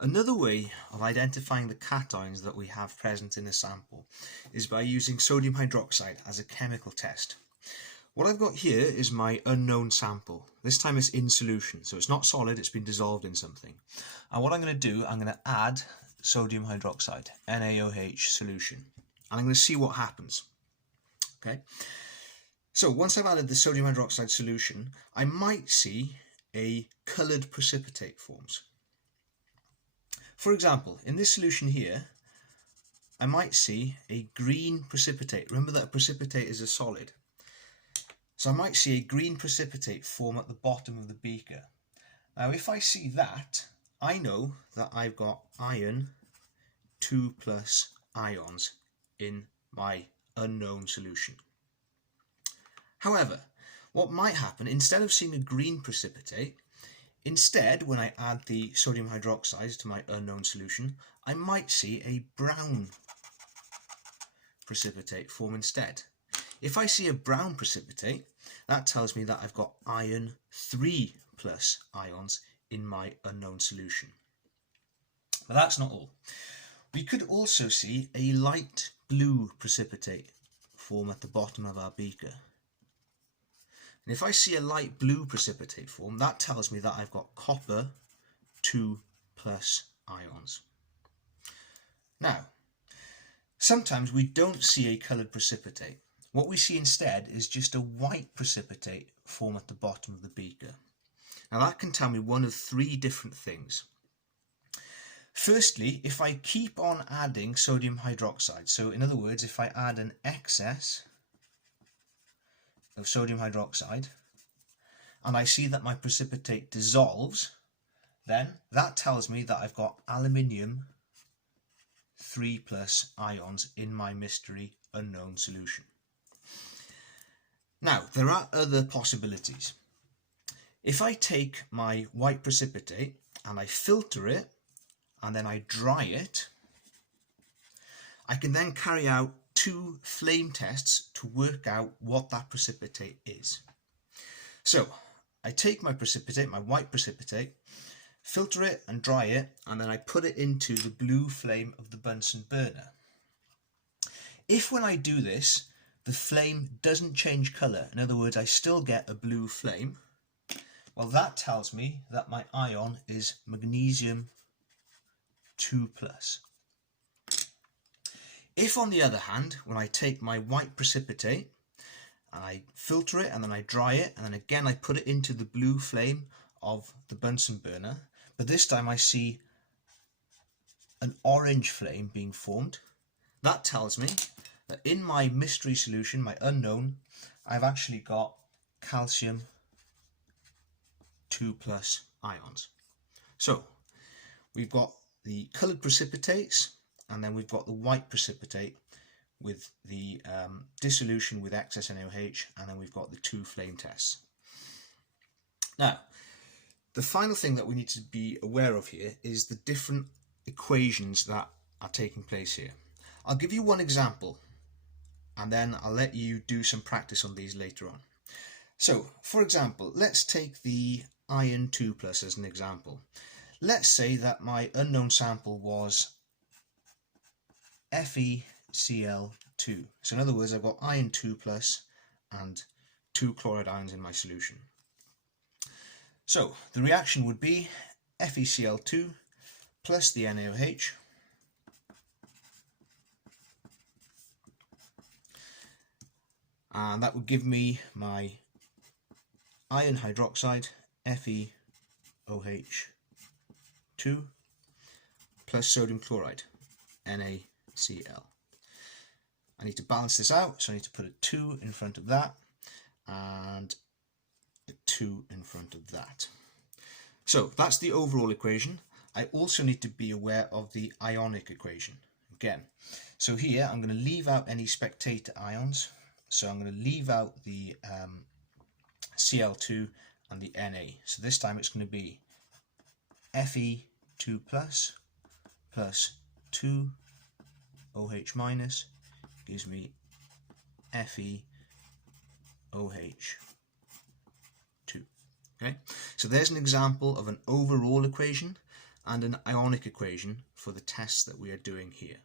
Another way of identifying the cations that we have present in a sample is by using sodium hydroxide as a chemical test. What I've got here is my unknown sample. This time it's in solution, so it's not solid, it's been dissolved in something. And what I'm going to do, I'm going to add sodium hydroxide, NaOH solution. And I'm going to see what happens. Okay. So once I've added the sodium hydroxide solution, I might see a coloured precipitate forms. For example, in this solution here, I might see a green precipitate. Remember that a precipitate is a solid. So I might see a green precipitate form at the bottom of the beaker. Now if I see that, I know that I've got iron 2+ ions in my unknown solution. However, what might happen, instead of seeing a green precipitate, instead when I add the sodium hydroxide to my unknown solution, I might see a brown precipitate form instead. If I see a brown precipitate, that tells me that I've got iron 3+ ions in my unknown solution. But that's not all. We could also see a light blue precipitate form at the bottom of our beaker. And if I see a light blue precipitate form, that tells me that I've got copper 2+ ions. Now, sometimes we don't see a coloured precipitate. What we see instead is just a white precipitate form at the bottom of the beaker. Now that can tell me one of three different things. Firstly, if I keep on adding sodium hydroxide, so in other words, if I add an excess of sodium hydroxide and I see that my precipitate dissolves, then that tells me that I've got aluminium 3+ ions in my mystery unknown solution. Now, there are other possibilities. If I take my white precipitate and I filter it and then I dry it, I can then carry out 2 flame tests to work out what that precipitate is. So, I take my precipitate, my white precipitate, filter it and dry it, and then I put it into the blue flame of the Bunsen burner. If when I do this, the flame doesn't change colour, in other words, I still get a blue flame, well, that tells me that my ion is magnesium 2+. If, on the other hand, when I take my white precipitate and I filter it and then I dry it and then again I put it into the blue flame of the Bunsen burner, but this time I see an orange flame being formed, that tells me that in my mystery solution, my unknown, I've actually got calcium 2+ ions. So we've got the coloured precipitates and then we've got the white precipitate with the dissolution with excess NaOH, and then we've got the 2 flame tests. Now, the final thing that we need to be aware of here is the different equations that are taking place here. I'll give you one example and then I'll let you do some practice on these later on. So, for example, let's take the iron 2+ as an example. Let's say that my unknown sample was FeCl2. So in other words, I've got iron 2+ and 2 chloride ions in my solution. So the reaction would be FeCl2 plus the NaOH and that would give me my iron hydroxide FeOH2 plus sodium chloride NaCl. I need to balance this out, so I need to put a 2 in front of that and a 2 in front of that. So that's the overall equation. I also need to be aware of the ionic equation again. So here I'm going to leave out any spectator ions. So I'm going to leave out the Cl2 and the Na. So this time it's going to be Fe2 plus 2 OH minus gives me FeOH2. Okay, so there's an example of an overall equation, and an ionic equation for the test that we are doing here.